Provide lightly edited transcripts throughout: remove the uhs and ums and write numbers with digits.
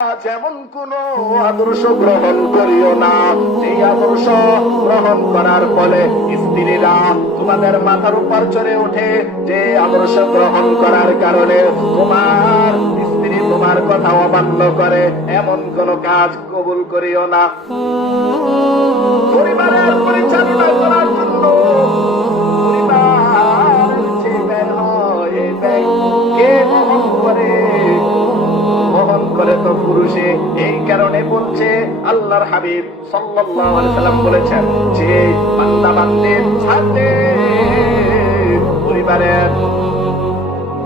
যেমন কোন আদর্শ গ্রহণ করিও না, সেই আদর্শ গ্রহণ করার ফলে স্ত্রীরা তোমাদের মাথার উপর চড়ে ওঠে। যে আদর্শ গ্রহণ করার কারণে তোমার স্ত্রী তোমার কথা অমান্য করে, এমন কোন কাজ কবুল করিও না। পরিবারের পরিচালনা করার জন্য পরিবার যে ব্যয় হয়, এই ব্যয় কে বহন করে? বহন করে তো পুরুষে। এই কারণে বলছে আল্লাহর হাবিব সাল্লাল্লাহু আলাইহি সাল্লাম বলেছেন যে বান্দা বান্দির সাথে পরিবারের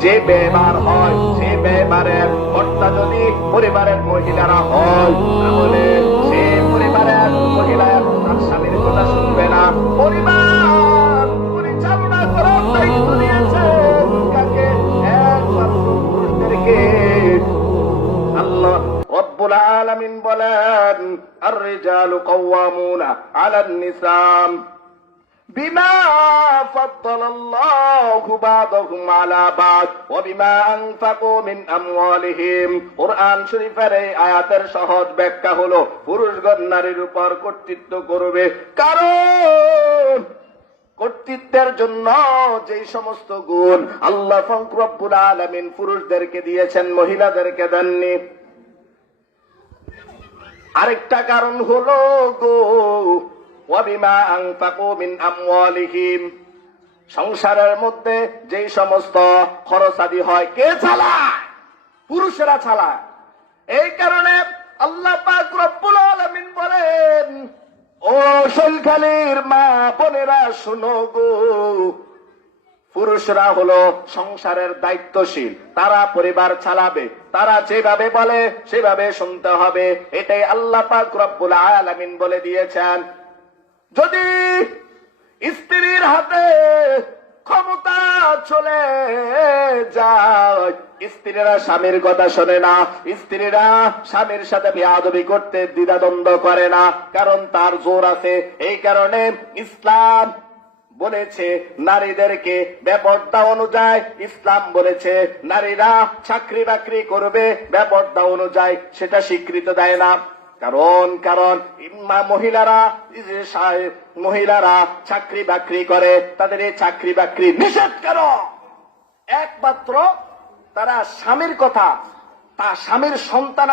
যে ব্যবহার হয়, সে ব্যবহারের কর্তা যদি পরিবারের মহিলারা হয়, তাহলে সে পরিবারের মহিলা এবং তার স্বামীর কথা শুনবে না। পরিবার পরিচালনা করার দায়িত্ব নিয়েছে কাকে? একমাত্র পুরুষদেরকে। আল্লাহ রব্বুল আলামিন বলেন, আর-রিজালু কাওয়ামুনা আলান নিসা বিমা ফাদ্দালাল্লাহু বা'দাহুম আলা বা'দ ওয়া বিমা আনফাকু মিন আমওয়ালিহিম। কুরআন শরীফের এই আয়াতের সহজ ব্যাখ্যা হলো, পুরুষগণ নারীর উপর কর্তৃত্ব করবে, কারণ কর্তৃত্বের জন্য যে সমস্ত গুণ আল্লাহ রব্বুল আলামিন পুরুষদেরকে দিয়েছেন, মহিলাদেরকে দেননি। আরেকটা কারণ হলো গো ওয়াবিমা আনফাকু মিন আমওয়ালিহিম, সংসারের মধ্যে যে সমস্ত খরচাদি হয় কে চালায়? পুরুষেরা চালায়। এই কারণে আল্লাহ পাক রব্বুল আলামিন বলেন, ও শৈলখালীর মা বোনেরা শোনো গো, পুরুষরা হলো সংসারের দায়িত্বশীল, তারা পরিবার চালাবে, তারা যেভাবে বলে সেভাবে শুনতে হবে। এটাই আল্লাহ পাক রব্বুল আলামিন বলে দিয়েছেন। যদি স্ত্রীর হাতে ক্ষমতা চলে যায়, স্ত্রীরা স্বামীর কথা শোনে না, স্ত্রীরা স্বামীর সাথে বেয়াদবি করতে দ্বিধাদ্বন্দ্ব করে না, কারণ তার জোর আছে। এই কারণে ইসলাম বলেছে নারীদেরকে বেপর্দা অনুযায়ী, ইসলাম বলেছে নারীরা চাকরি বাকরি করবে বেপর্দা অনুযায়ী, সেটা স্বীকৃত দেয় না। কারণ মহিলারা চাকরি বাকরি করে, তাদের এই চাকরি বাকরি নিষেধ করো। একমাত্র তারা স্বামীর কথা, তা স্বামীর সন্তান